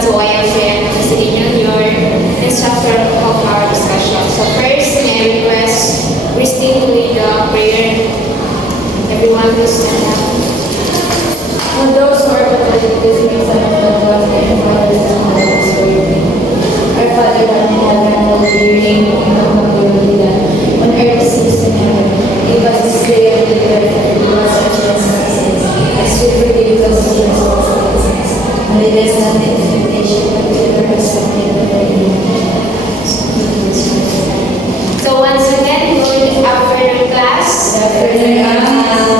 So I am Ms. your instructor of our discussion. So first, may I request Christine to lead the prayer. Everyone will stand up. For those who are Catholic, this means that the God and Father and Holy Spirit. Our Father that in heaven, hallowed be your name, kingdom come, your will be done. On earth as it is in heaven. Give us this day our daily bread, and forgive us our trespasses, as we forgive those who trespass against us. And lead us not into temptation, but deliver us from evil. So once again, going after the class.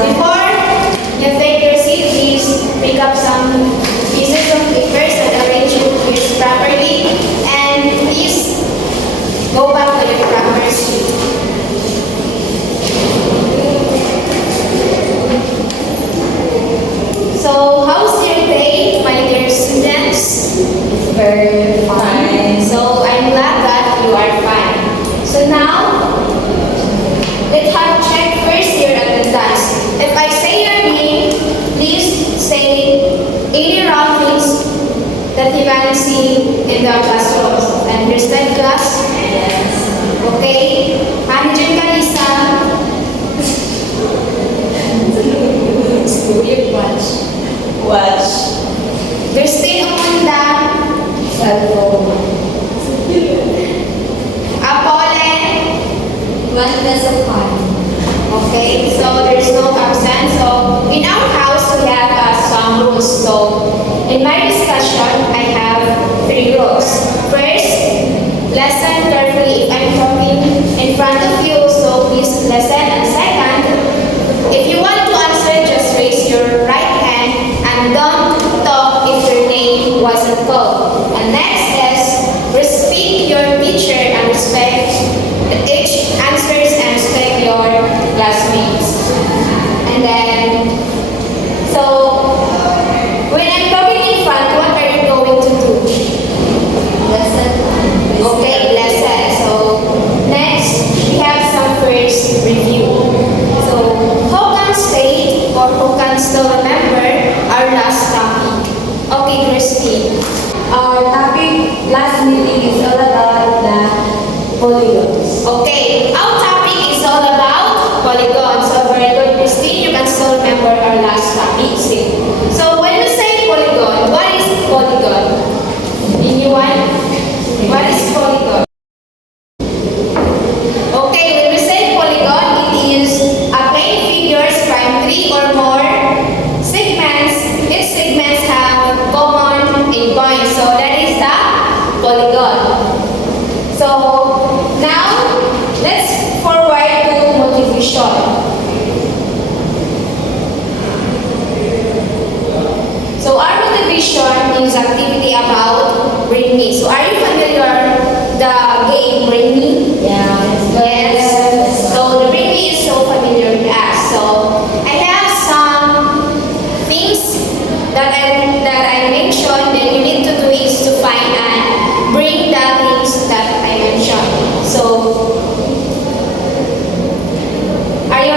Before you take your seat, please pick up some pieces of papers and arrange it properly. And please go back to your proper seat. So how's your day, my dear students? Very fine. So I'm glad that you are fine. So now, let's have check first your attendance. If I say your name, please say any wrong things that you can see in the classroom. Understand, class? Yes. Okay. Manager Kalisa. Watch. Christine Umunda. Cellphone. Apole. 1 peso coin. Okay, so there's no absence. So in our house we have some rules. So in my discussion I have 3 rules. First, listen carefully if I'm talking in front of you. So please listen. And second, if you want to answer, just raise your right hand and don't talk if your name wasn't called. And next is respect your teacher and respect each answers and respect your classmates. And then, so when I'm talking in front, what are you going to do? Lesson. Okay, lesson. So next, we have some first review. So who can state or who can still remember our last topic? Okay, Christine. Our topic last meeting is all about the polygons. Okay, our topic is all about polygons. So very good, Christine. You can still remember our last topic. See. So when we say polygon, what is polygon? Anyone? What is polygon? Okay, when we say polygon, it is a plane figure from 3 or more segments. Each segments have common a point. So that is the polygon. So now let's forward to motivation. So our motivation is activity about brain me. So are you familiar the game brain me? Yes. So the brain me is so familiar with us. So I have some things that I mentioned. Then you need to do is to find and bring the things that I mentioned. So are you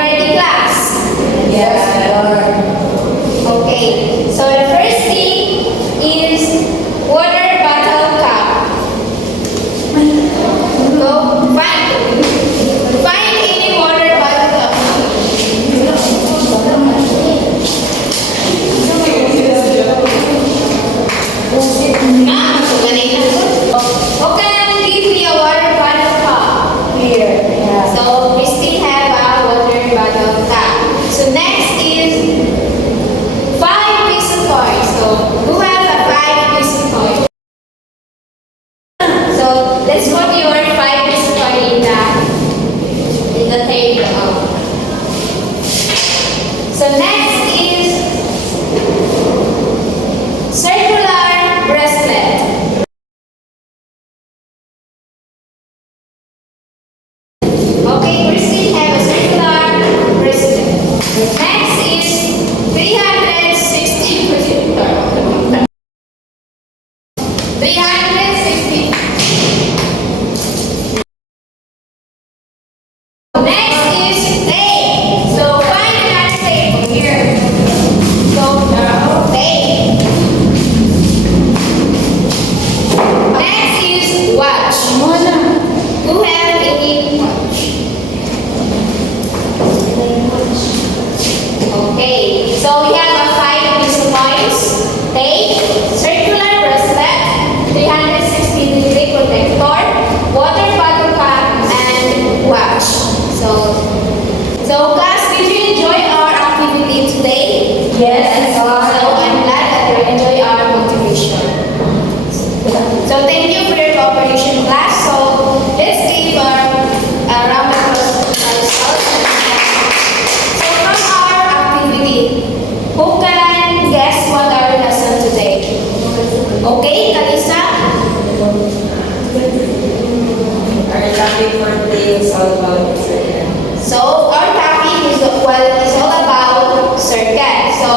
is all about circle. So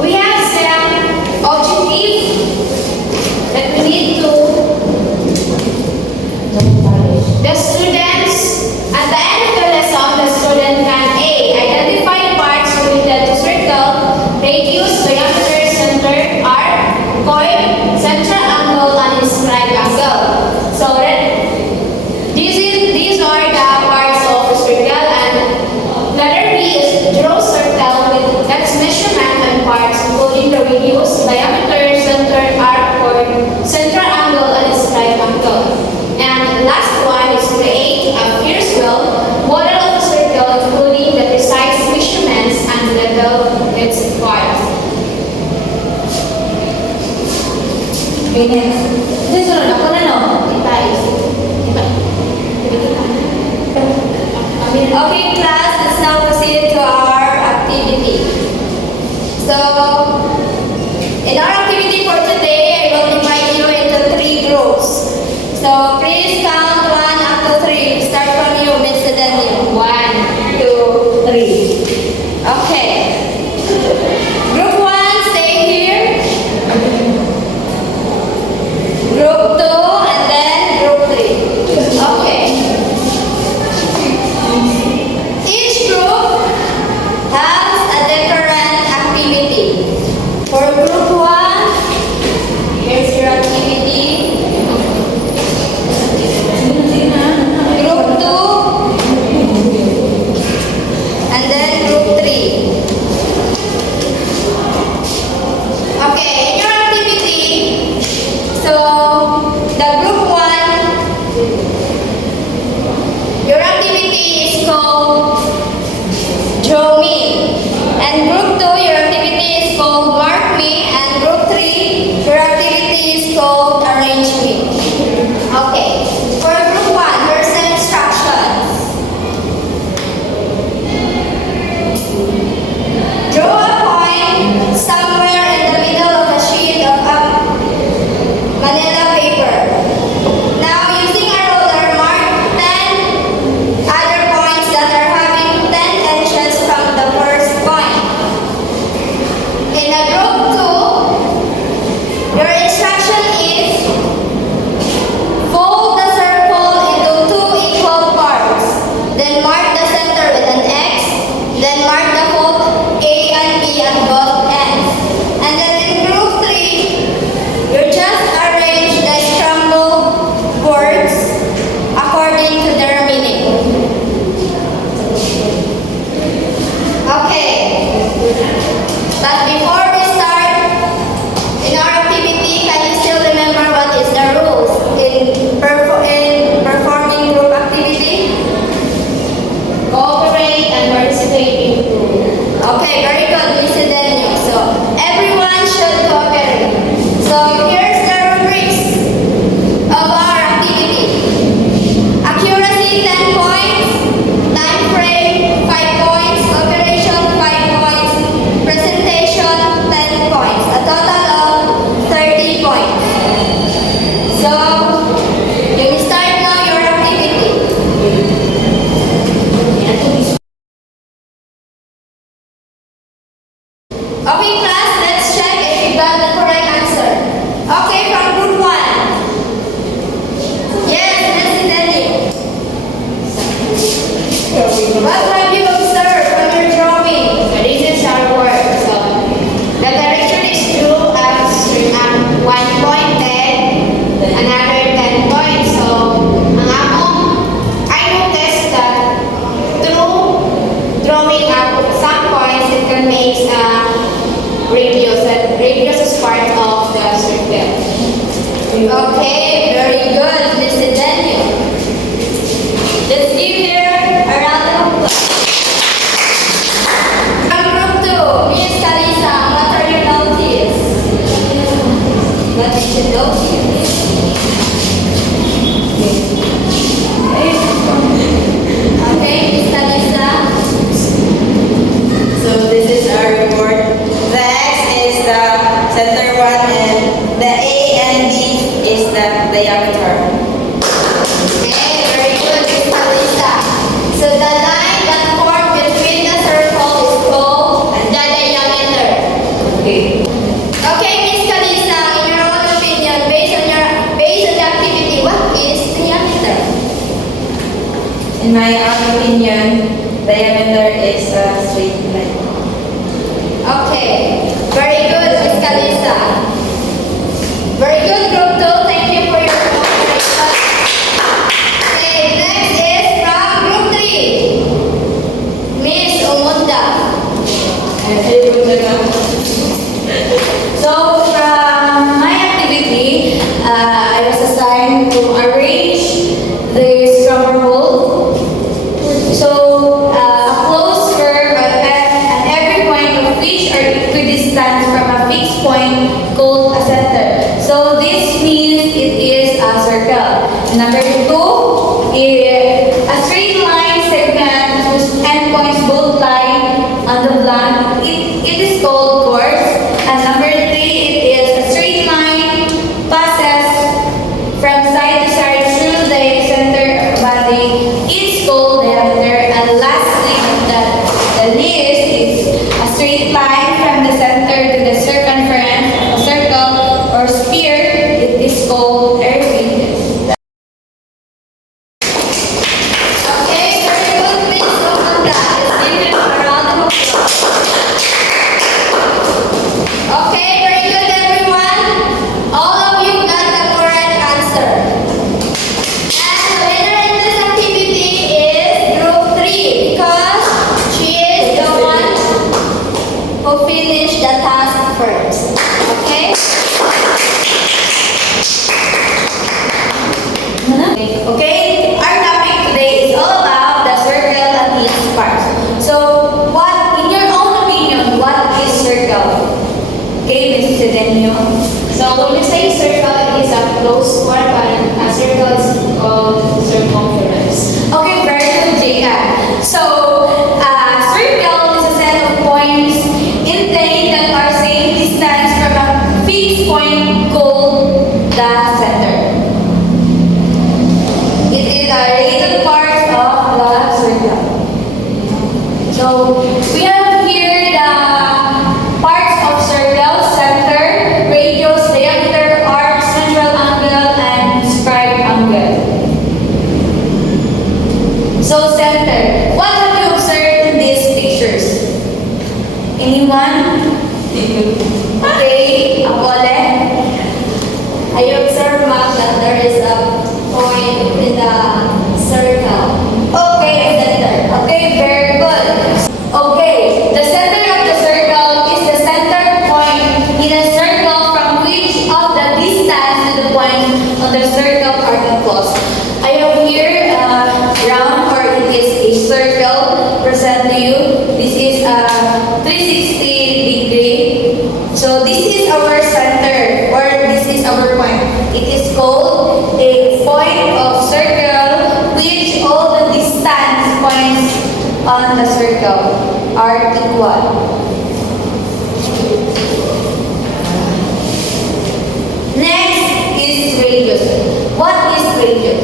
we have some objective that we need to the students at the end of the lesson. The student can A. Identify parts related to circle, radius, diameter, center, arc, coin, central angle, and inscribed angle. So these are the parts of the circle, and letter B is draw circle with its measurement and parts, including the radius, diameter, center, arc, coin, central angle, and inscribed angle. And last one is create a first wheel model of a circle, including the precise measurements and level its parts. Okay, next. Ito yung sunod. Ako na, no? Okay, class, let's now proceed to our activity. So, in our activity for today, I will divide you into 3 groups. So, please count 1 up to 3. Start from you, Miss Daniel. 1, 2, 3. Okay. Group 1, stay here. Group 2, and then group 3. Okay. Each group has a different activity. For group 1, here's your activity. Group 2, and then group 3. Okay, in your activity, so the group 1, your activity is called Draw Me. And group 2, your activity is called Mark Me. And group 3, your activity is called Arrange Me. Okay. For group 1, here's the instructions. Draw a point somewhere in the middle of a sheet of Manila paper. Now, using a ruler, mark 10 other points that are having 10 inches from the first point. In a group 2, your instruction is fold the circle into 2 equal parts. Then mark the center with an X. Then mark the fold A and B at both ends. And then in group 3, you just arrange the scrambled words according to their meaning. Okay. But before we start in our activity, can you still remember what is the rules in performing group activity? Cooperate and participate in group. Okay, very good, Miss Daniel. So everyone should cooperate. So here's the rubrics of our activity. Accuracy 10 points, time frame 5 points, cooperation 5 points, presentation 10 points, a total of 30 points. So you may start now your activity. my own opinion, diameter is a straight line. Okay, very good, Miss Kalisa. Very good, Group 2. Thank you for your cooperation. Okay, next is from Group 3, Miss Umunda. So, from my activity, I was assigned to arrange the rubber ball. So, a closed curve at every point of which are equidistant from a fixed point called a center. So, this means it is a circle. Number 2 is a straight line segment whose endpoints both lie on the blank. It is called course. And number 3, it is a straight line passes from side to side through the center of body. It's called diameter. And lastly, the list is a straight line from the center to the circumference of a circle or sphere. It is called a radius. Okay, very good, Miss Umunda. Let's give it a round of applause. Okay, very good, everyone. All of you got the correct answer. And the winner in this activity is Group 3 because she is the one who finished the task first. Okay? Okay, our topic today is all about the circle and its parts. So, what, in your own opinion, what is circle? Okay, Mrs. Sedenio. So when you say circle, it is a closed form, and a circle is called circumference. Okay, very good, Jacob. So, circle is a set of points in plane that are same distance from a fixed point called the center. It is a radial part of the circle. So, we have here the parts of circle: center, radius, diameter, arc, central angle, and scribe angle. So, center. What have you observed in these pictures? Anyone? Okay, Apole. I observe, ma'am, that there is a point in the circle. Okay, center. Okay, very good. Okay, the center of the circle is the center point in a circle from which of the distance to the point of the circle are equal. I have here a round, or it is a circle present to you. This is a 360 degree. So this is our center, or this is our point. It is called a point of circle which all the distance points on the circle are equal. Next is radius. What is radius?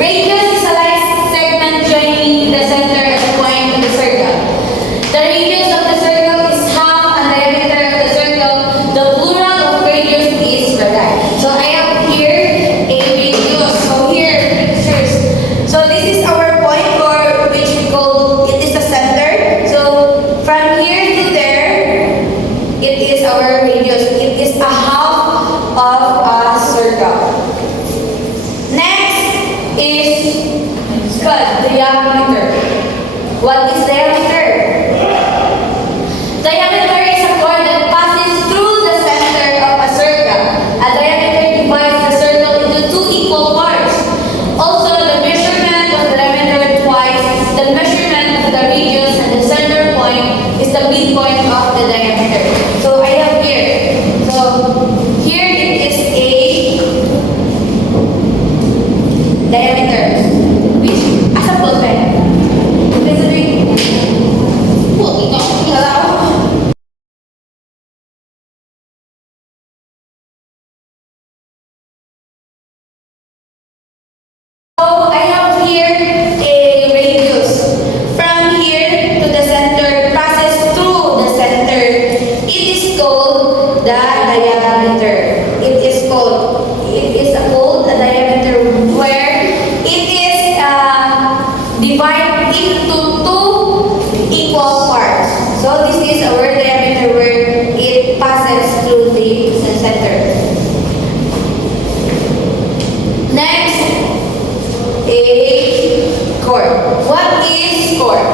Radius is a line segment joining the center and the point of the circle. The radius of the circle is half, and the diameter of the circle, the plural of radius is radii. So I have here a radius. So here pictures. So this is our point, or which we call it is the center. So from here to there, it is our radius. It is a half of a circle. Next is diameter. What is diameter? Diameter is a chord that passes through the center of a circle. A diameter divides the circle into two equal parts. Also, the measurement of the diameter twice the measurement of the radius, and the center point is the midpoint of the diameter. So I have here. So here it is a diameter, which as a ball pen. divide into two equal parts. So this is our diameter where it passes through the center. Next, a chord. What is chord?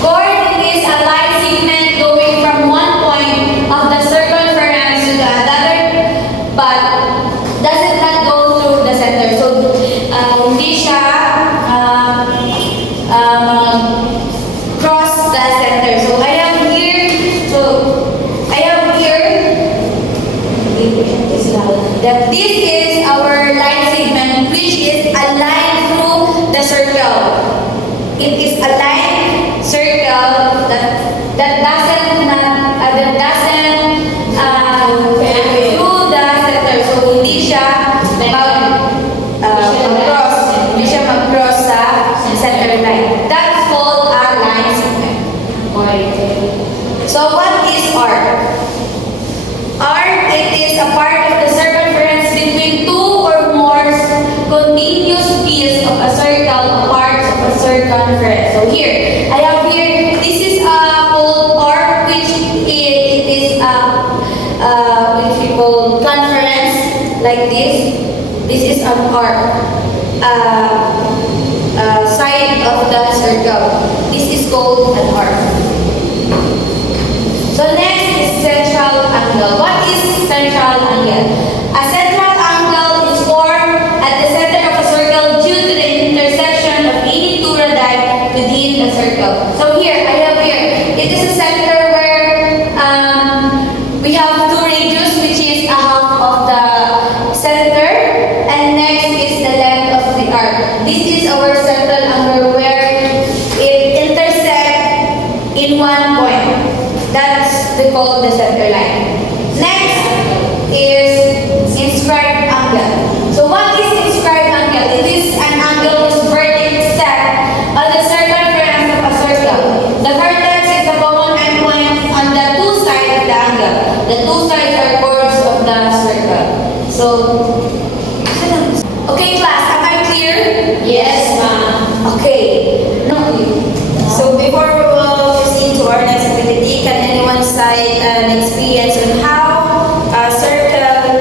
Chord is a line segment going from one point of the circumference to the other, but does not go through the center. So, hindi siya cross the center. So, I have here that this is our line segment, which is a line through the circle. It is a line circle that doesn't through the center. So hindi siya mag-cross sa center line. That's called a line segment. So what is arc? Arc, it is a part of the circumference between two or more continuous pieces of a circle, parts of a circumference. So here, I have here, this is a called arc, which it is which we call conference, like this. This is an arc, side of the circle. This is called an arc. So next is central angle. What is central angle? A central angle is formed at the center of a circle due to the intersection of any two radii within the circle. So here, I have here, it is a center where we have two radius, which is a half of the center, and next is the length of the arc. This is our central angle where it intersects in one point. That's called the center line. Next is inscribed angle. So what is inscribed angle? It is an angle whose vertex set on the circumference of a circle. The vertex is the common endpoint on the two sides of the angle. The two sides are chords of the circle. So, okay class, am I clear? Yes, ma'am. Okay. No. So before we will proceed to our next activity, can anyone cite an experience on how a circle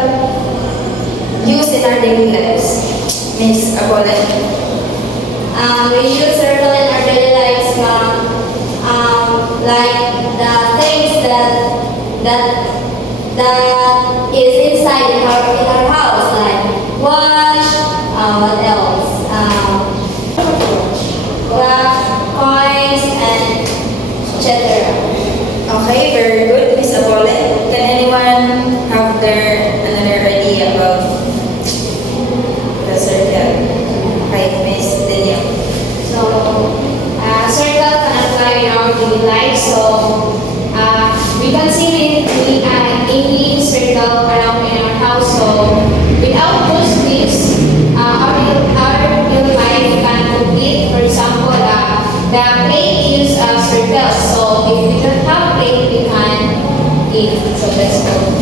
used in our daily lives? Miss Apollo. We use circle in our daily lives, ma'am. Like the things that is inside in our house, like wash, what else? Coins and etc. Okay, very good, Miss Apollo. Can anyone have another idea about the circle? Right, Miss Daniel. So, circle can apply in our daily life. So, we can see any circle around in our house. So, without those things, our real life can complete. For example, the plate use a circle. So, if we don't have plate, we can eat. So, that's good.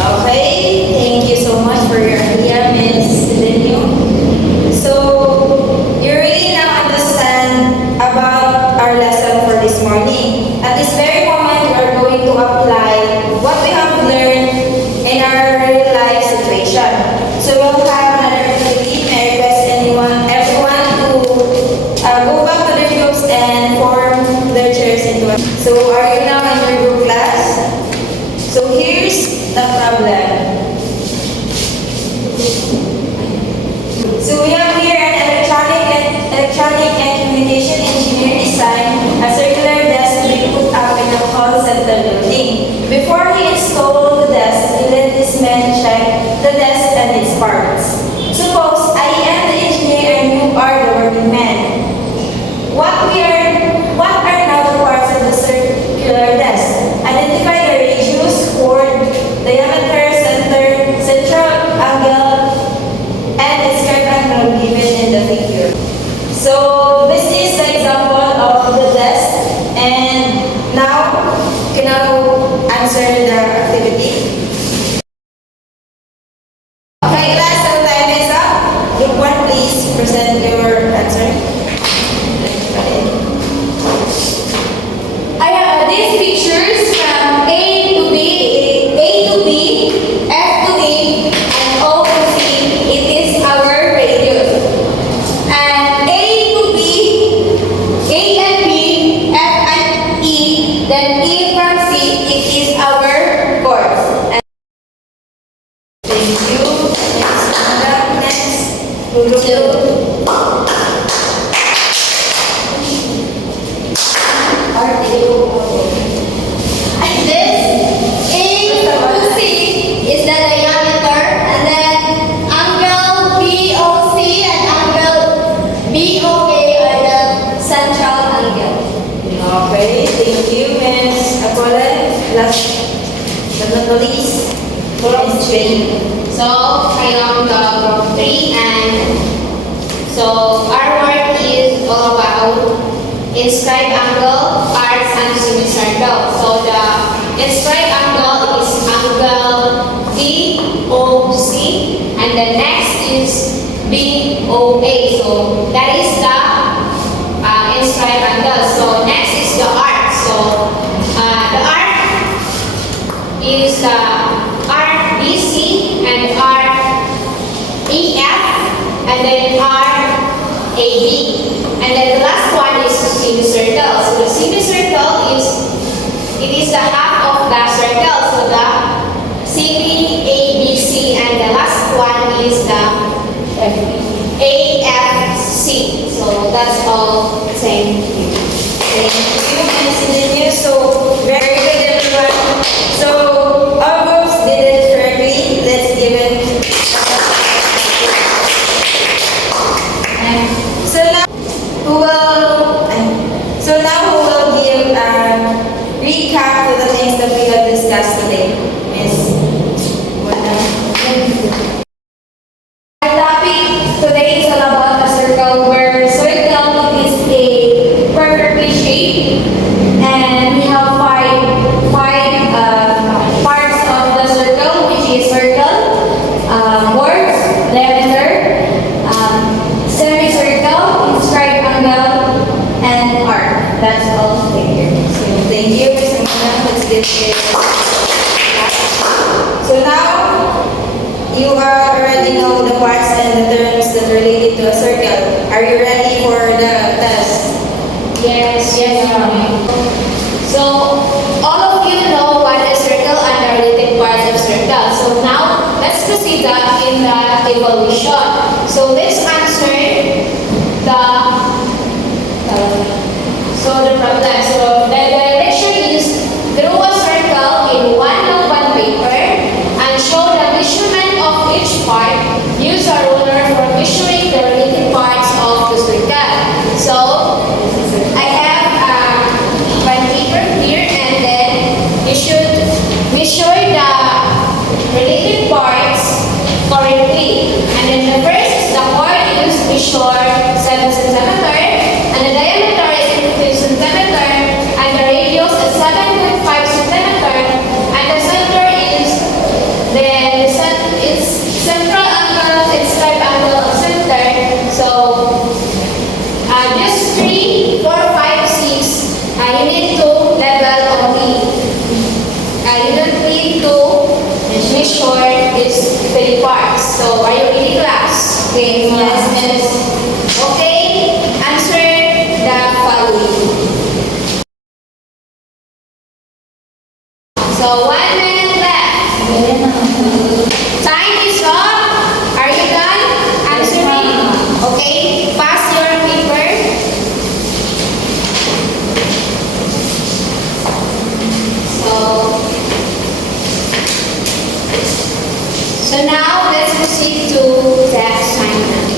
Okay, thank you so much for your idea, Miss Daniel. So, you really now understand about our lesson for this morning. At this very moment, we are going to apply what we have learned in our real life situation. So, we'll have another activity. May I request everyone to go back to their groups and form their chairs into a... So, are you now in your group class? So, here's the problem. So we have here an electronic and communication engineer design a circular desk to be put up in the call center building. Before he installed the desk, he let this man check the desk and its parts. Suppose I am the engineer and you are the working man. What are now the parts of the circular desk? Identify the radius, chord, diameters, training. So I am the group 3, and so our work is all about inscribed angle, arcs, and semicircle. So the inscribed angle is angle BOC, and the next is BOA. So that is the inscribed angle. So next is the arc. So the arc is the arc BC and arc EF, and then arc AB. And then the last one is semicircle. So the semicircle is the half of the circle. So the CB, ABC, and the last one is the AFC. So that's all. Thank you. Thank you, Ms. Linya. So, very good, everyone. So, our groups did it correctly. Let's give it. So now, who will give a recap to the things that we have discussed today? Miss Wanda. Our topic today is all about a circle, where circle is a perfectly shaped, and we have five parts of the circle, which is circle, boards, diameter, semicircle, inscribed angle, and arc. That's all. Thank you. So, thank you, Ms. Amanda. Let's get it. So now, you already know the parts and the terms that related to a circle. Are you ready for the test? Yes, ma'am. So all of you know what is circle and the related parts of circle. So now let's proceed in the evolution. So let's answer the problem. So the direction is draw a circle in one paper and show the measurement of each part. Use a ruler for measuring the related parts of the circle. So I have one paper here, and then you should measure the related parts correctly. And then the first is the chord is measure 7 centimeter, and the diameter is 15 centimeter, and the radius is 7.5 centimeter, and the center is it's central angle, inscribed angle of center. So just 3, 4, 5, 6. You need to level only. You don't need to measure these 3 parts. So are you ready, class? Okay. Yes, Miss. Okay. Answer the following. So 1 minute left. Time is up. Are you done? Answer me. Okay. Pass your paper. So now let's proceed to the assignment.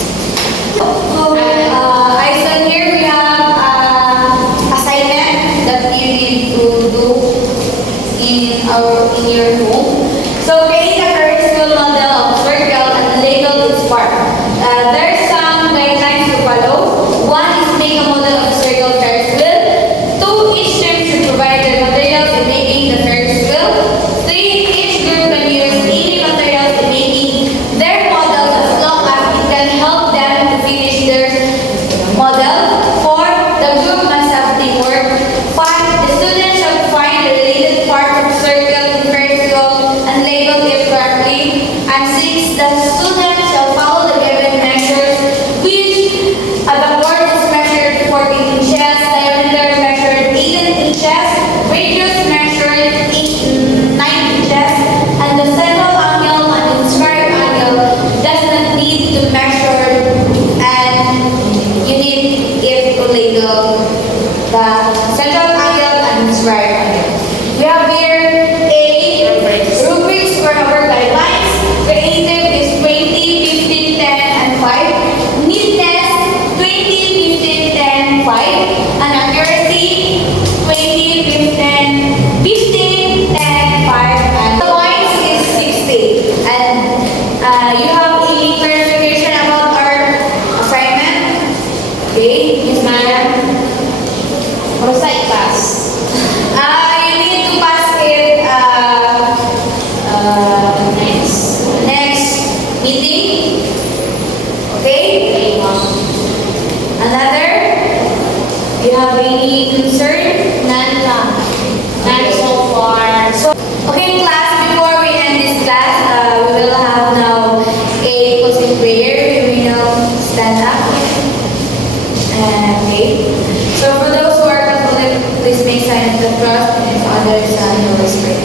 I said here we have assignment that you need to do in your home. So create a vertical model of circle and label its part. There's some guidelines to follow. 1 is make a model of circle Ferris wheel. 2, each team should provide the materials in making the Ferris wheel. 3, each group can use any materials in making their models as long as it can help them to finish their model. 4, the group must have teamwork. 5, the students should find the related parts of circle in Ferris wheel and label it correctly. And 6, the students shall follow the given measures, which the board is measured 14 inches, diameter measured 18 inches, radius measured 9 inches, and the central angle and inscribed angle does not need to measure, and you need it to label the central angle and inscribed angle. We have here rubrics for our guidelines. Creative is 20, 15, 10, and 5. Neatness 20, 15, 10, 5. And accuracy 20, 15, 10, 5. And points is 60. Okay? Another? You have any concern? None, ma'am. None so far. So, Okay, class, before we end this class, we will have now a closing prayer. We will stand up. Okay. So for those who are Catholic, please make sign of the cross, and if others, you will pray.